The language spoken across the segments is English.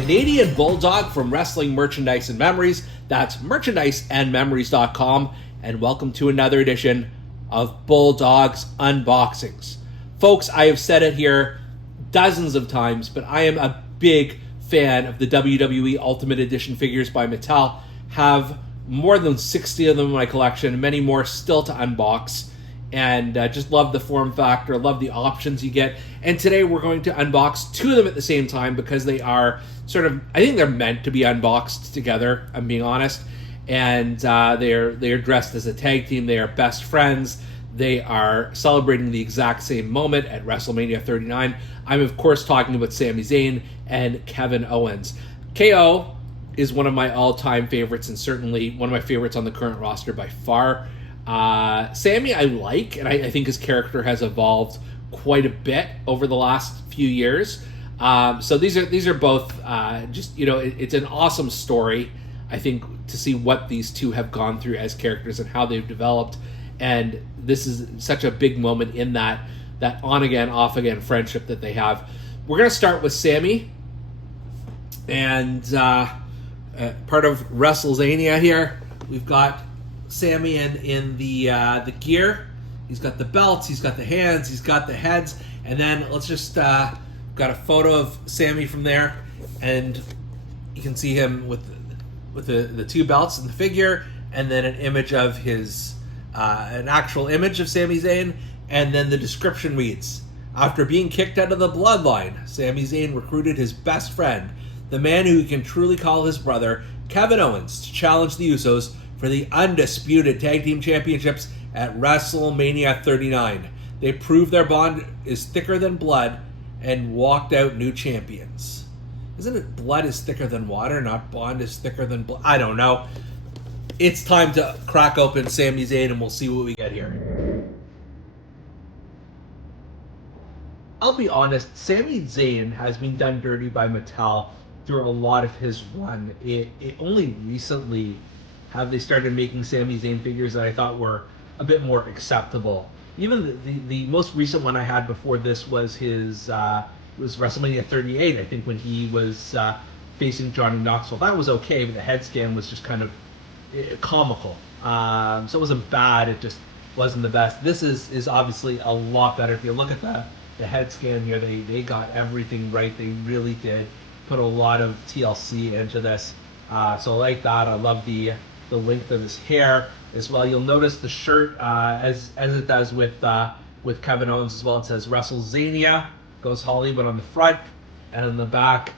Canadian Bulldog from Wrestling Merchandise and Memories. That's merchandiseandmemories.com. And welcome to another edition of Bulldog's Unboxings. Folks, I have said it here dozens of times, but I am a big fan of the WWE Ultimate Edition figures by Mattel. Have more than 60 of them in my collection, many more still to unbox. And just love the form factor, love the options you get. And today we're going to unbox two of them at the same time because they are sort of, I think they're meant to be unboxed together, I'm being honest. And they're dressed as a tag team. They are best friends. They are celebrating the exact same moment at WrestleMania 39. I'm, of course, talking about Sami Zayn and Kevin Owens. KO is one of my all-time favorites and certainly one of my favorites on the current roster by far. Sami I like, and I think his character has evolved quite a bit over the last few years. So these are both just, you know, it's an awesome story, I think, to see what these two have gone through as characters and how they've developed. And this is such a big moment in that on-again, off-again friendship that they have. We're going to start with Sami. And part of WrestleMania here, we've got Sami in the gear. He's got the belts, he's got the hands, he's got the heads. And then let's just, got a photo of Sami from there. And you can see him with the two belts and the figure. And then an image of his... an actual image of Sami Zayn, and then the description reads, after being kicked out of the bloodline, Sami Zayn recruited his best friend, the man who he can truly call his brother, Kevin Owens, to challenge the Usos for the undisputed tag team championships at WrestleMania 39. They proved their bond is thicker than blood and walked out new champions. Isn't it blood is thicker than water, not bond is thicker than blood? I don't know. It's time to crack open Sami Zayn and we'll see what we get here. I'll be honest, Sami Zayn has been done dirty by Mattel through a lot of his run. It only recently have they started making Sami Zayn figures that I thought were a bit more acceptable. Even the most recent one I had before this was his was WrestleMania 38, I think, when he was facing Johnny Knoxville. That was okay, but the head scan was just kind of comical. So it wasn't bad, it just wasn't the best. This is obviously a lot better. If you look at the head scan here, they got everything right. They really did put a lot of TLC into this. So I like that. I love the length of his hair as well. You'll notice the shirt as it does with Kevin Owens as well. It says WrestleZania goes Hollywood on the front, and on the back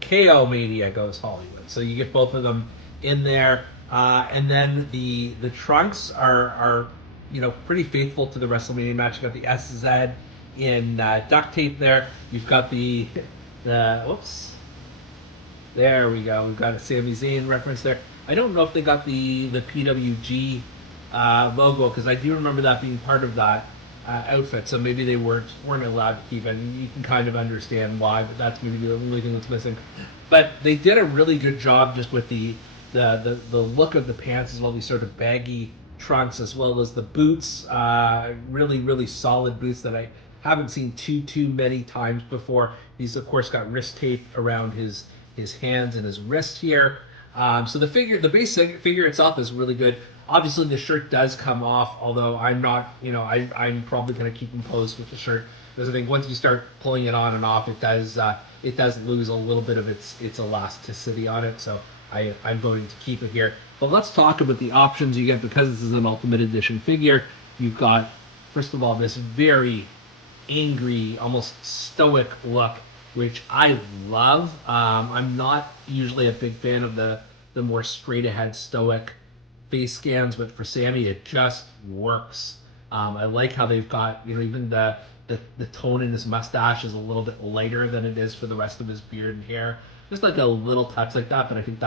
KO Mania goes Hollywood. So you get both of them in there. And then the trunks are you know, pretty faithful to the WrestleMania match. You got the SZ in duct tape there. You've got the oops. There we go. We've got a Sami Zayn reference there. I don't know if they got the PWG logo, because I do remember that being part of that outfit. So maybe they weren't allowed to keep it. You can kind of understand why, but that's maybe the only thing that's missing. But they did a really good job just with the look of the pants as well, these sort of baggy trunks, as well as the boots, really solid boots that I haven't seen too many times before. He's of course got wrist tape around his hands and his wrist here. So the basic figure itself is really good. Obviously the shirt does come off, although I'm not, you know, I'm probably going to keep him posed with the shirt, because I think once you start pulling it on and off, it does lose a little bit of its elasticity on it. So I'm going to keep it here. But let's talk about the options you get, because this is an Ultimate Edition figure. You've got, first of all, this very angry, almost stoic look, which I love. I'm not usually a big fan of the more straight ahead stoic face scans, but for Sami it just works. I like how they've got, you know, even the tone in his mustache is a little bit lighter than it is for the rest of his beard and hair. Just like a little touch like that, but I think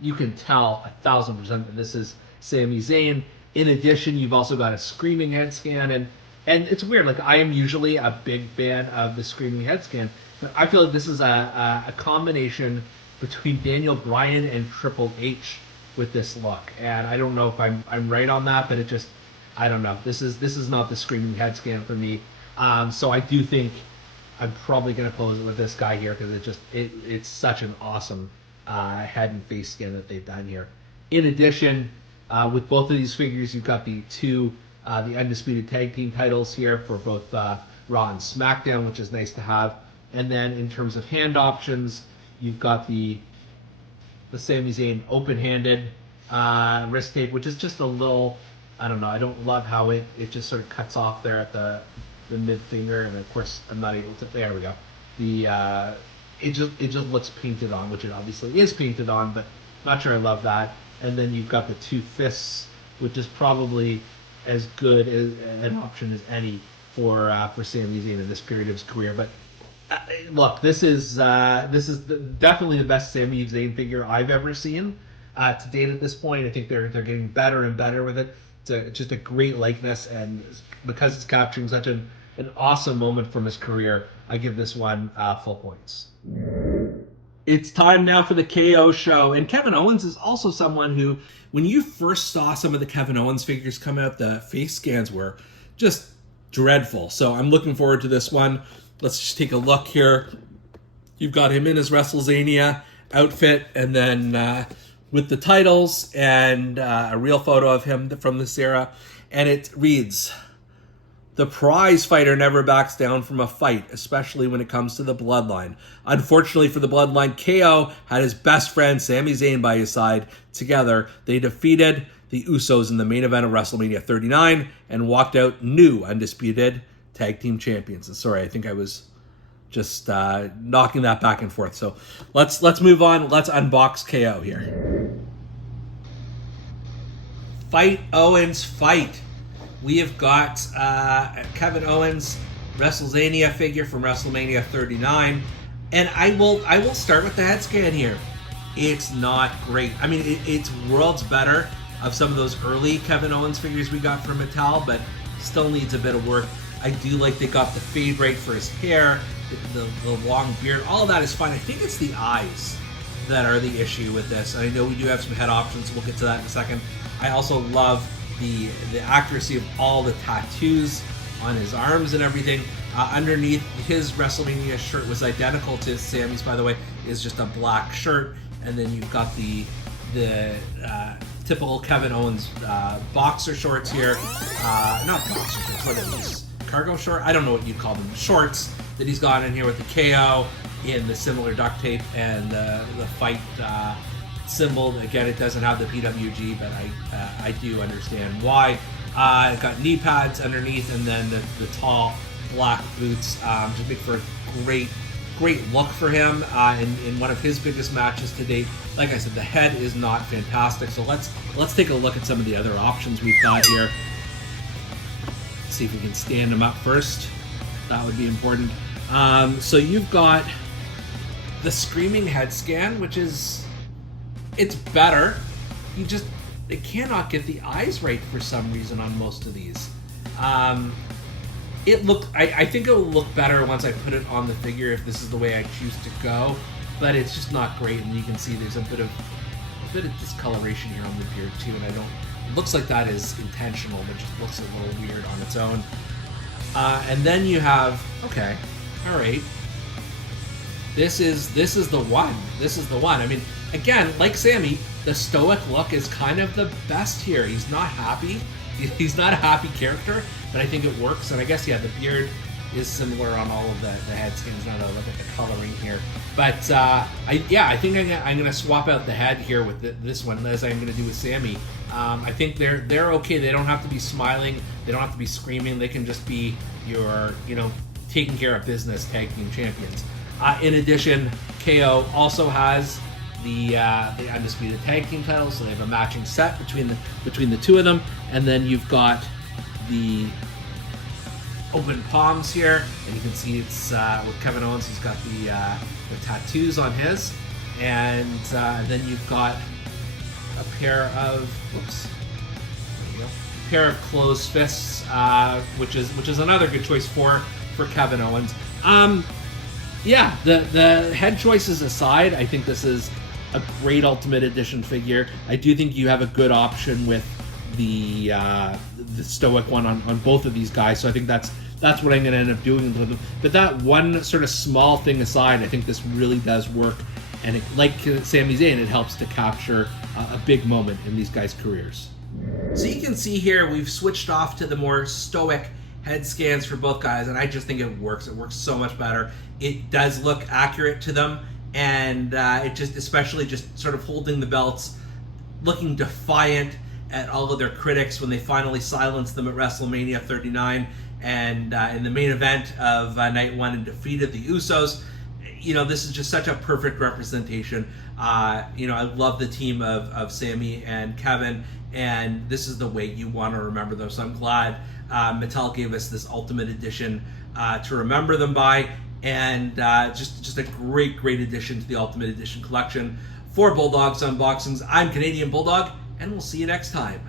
you can tell 1000% that this is Sami Zayn. In addition, you've also got a screaming head scan, and it's weird, like I am usually a big fan of the screaming head scan, but I feel like this is a combination between Daniel Bryan and Triple H with this look, and I don't know if I'm right on that, but it just, I don't know. This is not the screaming head scan for me. So I do think I'm probably going to close it with this guy here because it's such an awesome head and face skin that they've done here. In addition, with both of these figures, you've got the undisputed tag team titles here for both Raw and SmackDown, which is nice to have. And then in terms of hand options, you've got the Sami Zayn open-handed wrist tape, which is just a little, I don't know, I don't love how it just sort of cuts off there at the mid finger, and of course I'm not able to, there we go. It just looks painted on, which it obviously is painted on, but not sure I love that. And then you've got the two fists, which is probably as good as an option as any for Sami Zayn in this period of his career. But look, this is definitely the best Sami Zayn figure I've ever seen to date at this point. I think they're getting better and better with it. It's just a great likeness, and because it's capturing such an awesome moment from his career, I give this one full points. It's time now for the KO show, and Kevin Owens is also someone who, when you first saw some of the Kevin Owens figures come out, the face scans were just dreadful. So I'm looking forward to this one. Let's just take a look here. You've got him in his WrestleMania outfit, and then with the titles and a real photo of him from this era. And it reads, "The prize fighter never backs down from a fight, especially when it comes to the bloodline. Unfortunately for the bloodline, KO had his best friend Sami Zayn by his side. Together, they defeated the Usos in the main event of WrestleMania 39 and walked out new undisputed tag team champions." And sorry, I think I was just knocking that back and forth. So let's move on. Let's unbox KO here. Fight Owens, fight. We have got Kevin Owens WrestleMania figure from WrestleMania 39, and I will start with the head scan here. It's not great. I mean, it's worlds better of some of those early Kevin Owens figures we got from Mattel, but still needs a bit of work. I do like they got the fade right for his hair, the long beard. All of that is fine. I think it's the eyes that are the issue with this. I know we do have some head options. We'll get to that in a second. I also love the accuracy of all the tattoos on his arms and everything. Underneath, his WrestleMania shirt was identical to Sami's, by the way. Is just a black shirt, and then you've got the typical Kevin Owens boxer shorts here. Not boxer shorts, what are these? Cargo short? I don't know what you'd call them. Shorts that he's got in here with the KO in the similar duct tape and the fight symbol. Again, it doesn't have the PWG, but I do understand why. Got knee pads underneath, and then the tall black boots just make for a great look for him in one of his biggest matches to date. Like I said, the head is not fantastic, so let's take a look at some of the other options we've got here. See if we can stand him up first. That would be important. So you've got the Screaming head scan, which is, it's better. They cannot get the eyes right for some reason on most of these. I think it will look better once I put it on the figure if this is the way I choose to go, but it's just not great, and you can see there's a bit of discoloration here on the beard too, and it looks like that is intentional, but just looks a little weird on its own. And then you have, okay, all right, this is the one. This is the one. I mean, again, like Sami, the stoic look is kind of the best here. He's not happy. He's not a happy character, but I think it works. And I guess, yeah, the beard is similar on all of the head skins. Now that I look at the coloring here, but I think I'm gonna swap out the head here with this one, as I'm gonna do with Sami. I think they're okay. They don't have to be smiling. They don't have to be screaming. They can just be your taking care of business tag team champions. In addition, KO also has the undisputed tag team titles, so they have a matching set between the two of them. And then you've got the open palms here, and you can see it's with Kevin Owens. He's got the tattoos on his, and then you've got a pair of closed fists, which is another good choice for Kevin Owens. Yeah, the head choices aside, I think this is a great Ultimate Edition figure. I do think you have a good option with the stoic one on both of these guys, so I think that's that's what I'm going to end up doing with them. But that one sort of small thing aside, I think this really does work. And it, like Sami Zayn, it helps to capture a big moment in these guys' careers. So you can see here, we've switched off to the more stoic head scans for both guys, and I just think it works. It works so much better. It does look accurate to them, and it just, especially just sort of holding the belts, looking defiant at all of their critics when they finally silenced them at WrestleMania 39, and in the main event of Night 1 and defeated the Usos. You know, this is just such a perfect representation. You know, I love the team of Sami and Kevin, and this is the way you want to remember them. So I'm glad Mattel gave us this Ultimate Edition to remember them by, and just a great addition to the Ultimate Edition collection. For Bulldogs Unboxings, I'm Canadian Bulldog, and we'll see you next time.